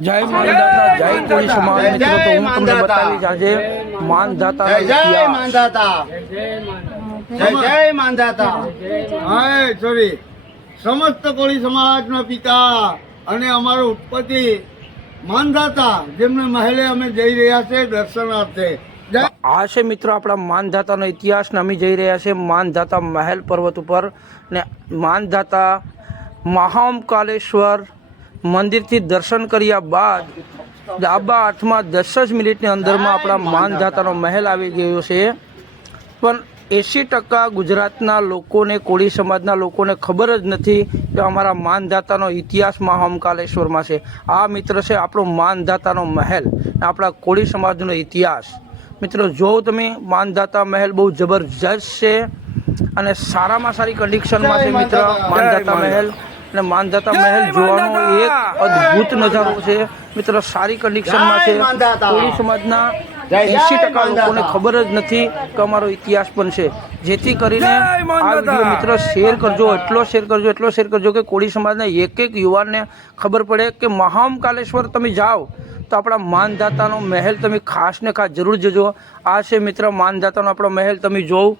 જય માનદાતા જય કોળી સમાજ. મિત્રો તો હું તમને બતાવીશ આજે માનદાતા. જય જય માંધાતા જય જય માંધાતા હાય સોરી સમસ્ત કોળી સમાજના પિતા અને અમારો ઉત્પત્તિ માનદાતા જેમને મહેલે અમે જઈ રહ્યા છે દર્શનાર્થે. આ છે મિત્રો આપણા માનધાતાનો ઇતિહાસ ને અમે જઈ રહ્યા છે માનધાતા મહેલ પર્વત ઉપર. ને માનધાતા મહામકાલેશ્વર મંદિરથી દર્શન કર્યા બાદ ડાબા હાથમાં દસ જ મિનિટની અંદરમાં આપણા માનધાતાનો મહેલ આવી ગયો છે. પણ એંસી ટકા ગુજરાતના લોકોને કોળી સમાજના લોકોને ખબર જ નથી કે અમારા માનધાતાનો ઇતિહાસ મહામકાલેશ્વરમાં છે. આ મિત્ર છે આપણો માનધાતાનો મહેલ આપણા કોળી સમાજનો ઇતિહાસ. મિત્રો જો તમે માનધાતા મહેલ બહુ જબરજસ્ત છે અને સારામાં સારી કન્ડિશનમાં છે મિત્ર માનધાતા મહેલ અને માનધાતા મહેલ જોવાનો એક અદ્ભુત નજારો છે. મિત્રો સારી કન્ડિશનમાં છે. કોળી સમાજના એંસી ટકા લોકોને ખબર જ નથી કે અમારો ઇતિહાસ પણ છે. જેથી કરીને આ વીડિયો મિત્રો શેર કરજો એટલો શેર કરજો એટલો શેર કરજો કે કોળી સમાજના એક એક યુવાનને ખબર પડે કે મહામકાલેશ્વર તમે જાઓ તો આપણા માનદાતાનો મહેલ તમે ખાસ ને ખાસ જરૂર જજો. આ છે મિત્ર માનદાતાનો આપણો મહેલ તમે જોવ.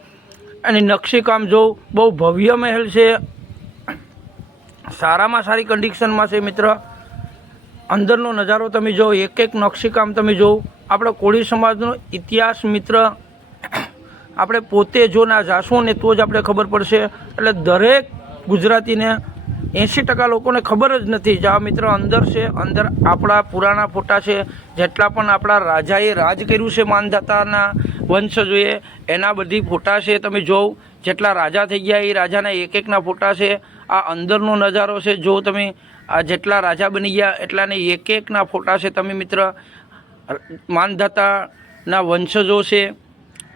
અને નકશીકામ જોવ. બહુ ભવ્ય મહેલ છે. સારામાં સારી કન્ડિશનમાં છે મિત્ર. અંદરનો નજારો તમે જો એક એક નકશીકામ તમે જો આપણો કોળી સમાજનો ઇતિહાસ મિત્ર, આપણે પોતે જો ના જાશું ને તો જ આપણે ખબર પડશે. એટલે દરેક ગુજરાતીને એંસી ટકા લોકોને ખબર જ નથી જા મિત્ર અંદર છે, અંદર આપણા પુરાણા ફોટા છે. જેટલા પણ આપણા રાજાએ રાજ કર્યું છે માનધાતાના વંશજોએ એના બધી ફોટા છે તમે જોવ, જેટલા રાજા થઈ ગયા એ રાજાના એક એકના ફોટા છે, આ અંદરનો નજારો છે, જો તમે આ જેટલા રાજા બની ગયા એટલાને એક એકના ફોટા છે તમે મિત્ર. માનધાતાના વંશજો છે,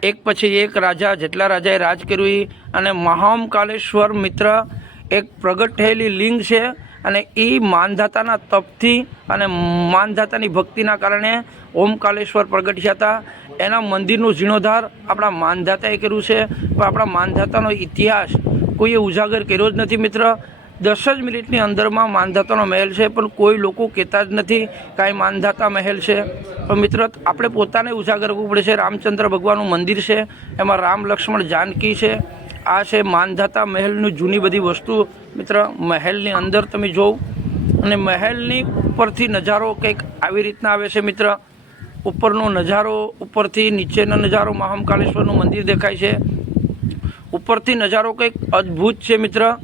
એક પછી એક રાજા, જેટલા રાજાએ રાજ કર્યું અને મહામકાલેશ્વર મિત્ર એક પ્રગટ થયેલી લિંગ છે અને એ માનધાતાના તપથી અને માનધાતાની ભક્તિના કારણે ઓમકાલેશ્વર પ્રગટ્યા હતા. એના મંદિરનું જીર્ણોદ્ધાર આપણા માનધાતાએ કર્યું છે. પણ આપણા માનધાતાનો ઇતિહાસ કોઈએ ઉજાગર કર્યો જ નથી મિત્ર. દસ જ મિનિટની અંદરમાં માનધાતાનો મહેલ છે, પણ કોઈ લોકો કહેતા જ નથી કાંઈ માનધાતા મહેલ છે. પણ મિત્ર, આપણે પોતાને ઉજાગર કરવું પડે છે. રામચંદ્ર ભગવાનનું મંદિર છે. એમાં રામ લક્ષ્મણ જાનકી છે. આ છે માનધાતા મહેલની જૂની બધી વસ્તુ. મિત્ર, મહેલની અંદર તમે જોવ અને મહેલની ઉપરથી નજારો કંઈક આવી રીતના આવે છે, મિત્ર. ઉપરનો નજારો, ઉપરથી નીચેનો નજારો મહામકાલેશ્વરનું મંદિર દેખાય છે. ઉપરથી નજારો કંઈક અદ્ભુત છે, મિત્ર.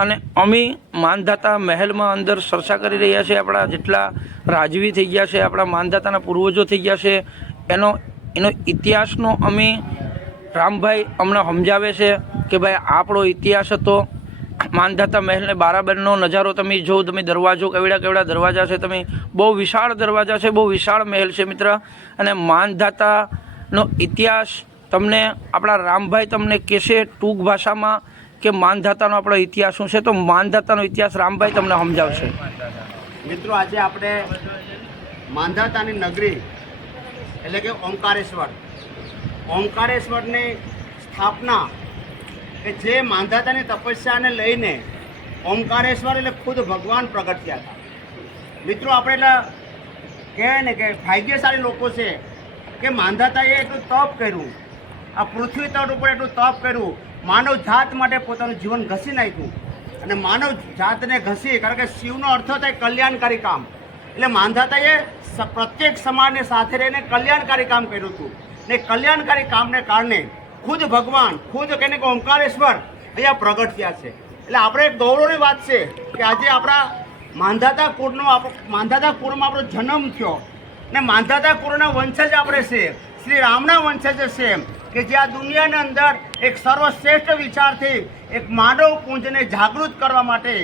અને અમે માનધાતા મહેલમાં અંદર ચર્ચા કરી રહ્યા છે, આપણા જેટલા રાજવી થઈ ગયા છે, આપણા માનધાતાના પૂર્વજો થઈ ગયા છે. એનો એનો ઇતિહાસનો અમે રામભાઈ અમને સમજાવે છે કે ભાઈ આપણો ઇતિહાસ હતો. માનધાતા મહેલને બારાબરનો નજારો તમે જો, તમે દરવાજો કેવડા કેવડા દરવાજા છે, તમે બહુ વિશાળ દરવાજા છે, બહુ વિશાળ મહેલ છે મિત્ર. અને માનધાતાનો ઇતિહાસ તમને, આપણા રામભાઈ તમને કહેશે ટૂંક ભાષામાં કે માનધાતાનો આપણો ઇતિહાસ શું છે? તો માનધાતાનો ઇતિહાસ રામભાઈ તમને સમજાવશે. મિત્રો, આજે આપણે માનધાતાની નગરી, એટલે કે ઓમકારેશ્વર ઓમકારેશ્વરની સ્થાપના કે જે માંધાતાની તપસ્યાને લઈને ઓમકારેશ્વર એટલે ખુદ ભગવાન પ્રગટ થયા હતા. મિત્રો, આપણે એટલે કહે ને કે ભાગ્યશાળી લોકો છે કે માંધાતાએ એટલું તપ કર્યું, આ પૃથ્વી તટ ઉપર એટલું તપ કર્યું, માનવ જાત માટે પોતાનું જીવન ઘસી નાખ્યું અને માનવ જાતને ઘસી, કારણ કે શિવનો અર્થ થાય કલ્યાણકારી કામ. એટલે માંધાતાએ પ્રત્યેક સમાજને સાથે રહીને કલ્યાણકારી કામ કર્યું હતું. ને કલ્યાણકારી કામને કારણે ખુદ ભગવાન, ખુદ કહીને કે ઓમકારેશ્વર અહીંયા પ્રગટ થયા છે. એટલે આપણે એક ગૌરવની વાત છે કે આજે આપણા માંધાતા કુળનો માંધાતા કુળમાં આપણો જન્મ થયો. ને માંધાતા કુળના વંશજ આપણે છે. શ્રી રામના વંશજ છે કે જે આ દુનિયાની અંદર એક સર્વશ્રેષ્ઠ વિચારથી, એક માનવ પૂંજને જાગૃત કરવા માટે,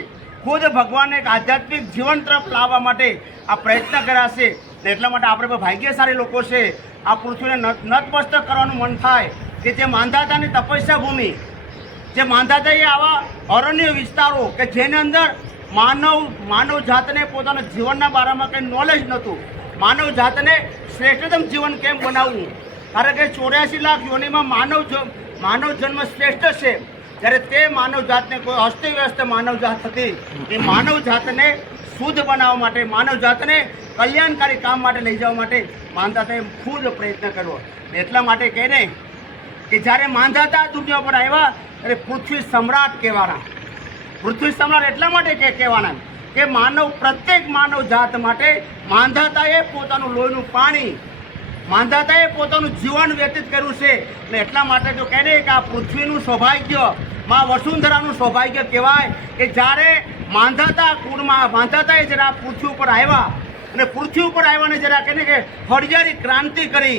ખુદ ભગવાનને એક આધ્યાત્મિક જીવન તરફ લાવવા માટે આ પ્રયત્ન કર્યા છે. એટલા માટે આપણે પણ ભાગ્યશાળી લોકો છે. આ પૃથ્વીને નત- નતમસ્તક કરવાનું મન થાય કે જે માંધાતાની તપસ્યા ભૂમિ, જે માંધાતા એ આવા અરણ્ય વિસ્તારો કે જેની અંદર માનવ માનવ જાતને પોતાના જીવનના બારામાં કંઈ નોલેજ નહોતું. માનવ જાતને શ્રેષ્ઠતમ જીવન કેમ બનાવવું? કારણ કે ચોર્યાસી લાખ યોનિમાં માનવ માનવ જન્મ શ્રેષ્ઠ છે. જ્યારે તે માનવ જાતને કોઈ અસ્તવ્યસ્ત માનવ જાત હતી. એ માનવ જાતને શુદ્ધ બનાવવા માટે, માનવ જાતને કલ્યાણકારી કામ માટે લઈ જવા માટે માંધાતાએ ખુદ પ્રયત્ન કર્યો. એટલા માટે કહે ને કે જ્યારે માંધાતા દુનિયા પર આવ્યા, ત્યારે પૃથ્વી સમ્રાટ કહેવાના. પૃથ્વી સમ્રાટ એટલા માટે કે કહેવાના કે માનવ, પ્રત્યેક માનવ જાત માટે માંધાતાએ પોતાનું લોહીનું પાણી માંધાતાએ પોતાનું જીવન વ્યતીત કર્યું છે. અને એટલા માટે જો કહે ને કે આ પૃથ્વીનું સૌભાગ્ય માં વસુંધરાનું સૌભાગ્ય કહેવાય કે જ્યારે માંધાતા કુળમાં, માંધાતાએ જરા પૃથ્વી ઉપર આવ્યા અને પૃથ્વી ઉપર આવ્યાને જરા કહે કે હરિયાળી ક્રાંતિ કરી,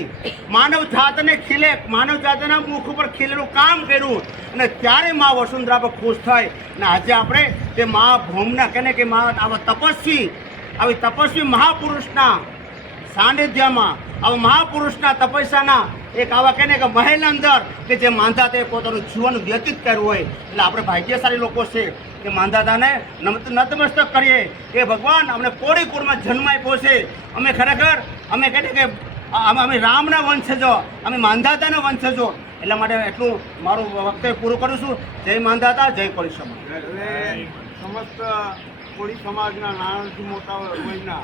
માનવ જાતને ખીલે, માનવ જાતના મુખ ઉપર ખીલેલું કામ કર્યું અને ત્યારે મા વસુંધરા પર ખુશ થઈ અને આજે આપણે તે મા ભૌમના કહે કે મા આવા તપસ્વી, આવી તપસ્વી મહાપુરુષના સાનિધ્યમાં, આવા મહાપુરુષના તપસ્યાના એક આવા કહે ને કે મહેલ અંદર કે જે માંધાતાએ પોતાનું જીવન વ્યતીત કર્યું હોય. એટલે આપણે ભાગ્યશાળી લોકો છે કે માંધાતાને નતમસ્તક કરીએ. એ ભગવાન અમને કોળી કુળમાં જન્મ આપ્યો છે. અમે ખરેખર અમે કહે કે અમે રામના વંશજો અમે માંધાતાના વંશજો એટલા માટે એટલું મારું વક્તવ્ય પૂરું કરું છું. જય માંધાતા જય કોળી સમાજ. સમસ્ત કોળી સમાજના નાનાથી મોટા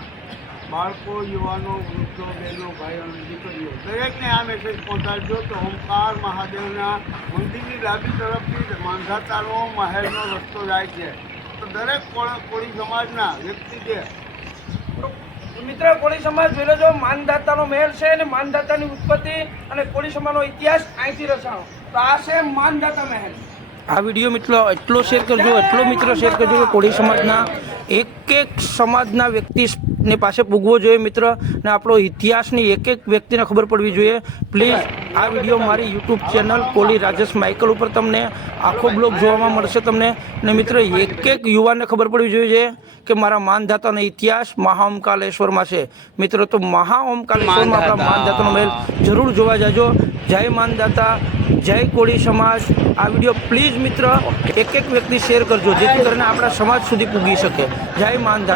બાળકો યુવાનો વૃદ્ધો બહેનો ભાઈઓ અને દીકરીઓ દરેકને આ મેસેજ પહોંચાડજો કે ઓમકાર મહાદેવના મંદિરની ડાબી તરફથી માંધાતાનો મહેલનો રસ્તો જાય છે. તો દરેક કોળ- કોળી સમાજના વ્યક્તિ છે. મિત્ર કોળી સમાજ જોઈ લેજો માનદાતાનો મહેલ છે અને માનદાતાની ઉત્પત્તિ અને કોળી સમાજનો ઇતિહાસ અહીંથી રચાણો. તો આ છે માનદાતા મહેલ. આ વીડિયો મિત્રો એટલો શેર કરજો એટલો મિત્રો શેર કરજો કે કોળી સમાજના એક એક સમાજના વ્યક્તિને પાસે પૂગવો જોઈએ મિત્ર ને આપણો ઇતિહાસની એક એક વ્યક્તિને ખબર પડવી જોઈએ. પ્લીઝ આ વીડિયો મારી YouTube channel Koli Rajesh Michael ઉપર તમને આખો બ્લોગ જોવામાં મળશે તમને. ને મિત્ર એક એક યુવાનને ખબર પડવી જોઈએ કે મારા માનધાતાનો ઇતિહાસ મહાઓમકાલેશ્વરમાં છે. મિત્રો તો મહાઓમકાલેશ્વરમાં આપણા માનધાતાનો મહેલ જરૂર જોવા જાજો. જય માનદાતા જય કોળી સમાજ. આ વીડિયો પ્લીઝ મિત્ર એક એક વ્યક્તિ શેર કરજો જેથી કરીને આપણા સમાજ સુધી પૂગી શકે. જય માનદાતા